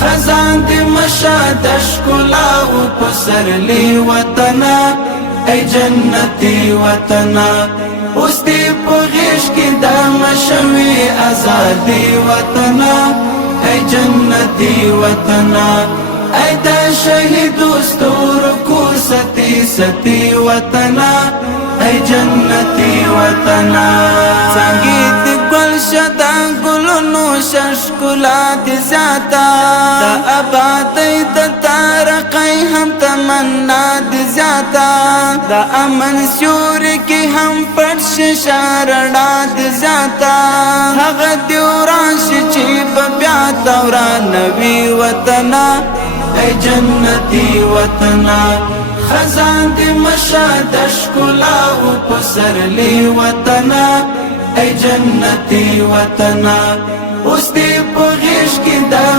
خزان دی مشاد اشکلا و پسرلی وطنا ای جنتی وطنا اوس دی پغیش کی دا مشوی ازادی وطنا ای جنتی وطنا ای دا شهید استور کو ستی ستی وطنا ای جنتی وطنا سنگیت گل شدا گلونو ششکلا دی زیادا دا آبادی دا تارقی هم تمنا دی زیادا دا امن سیوری کی هم پرش شارڑا دی زیادا حق دیورانشی چی ببیاتا ورانوی وطنا ای جنتی وطنا خزان دی مشاد اشکلا و پسرلی وطنا ای جنتی وطنا اوس دی پغیش کی دا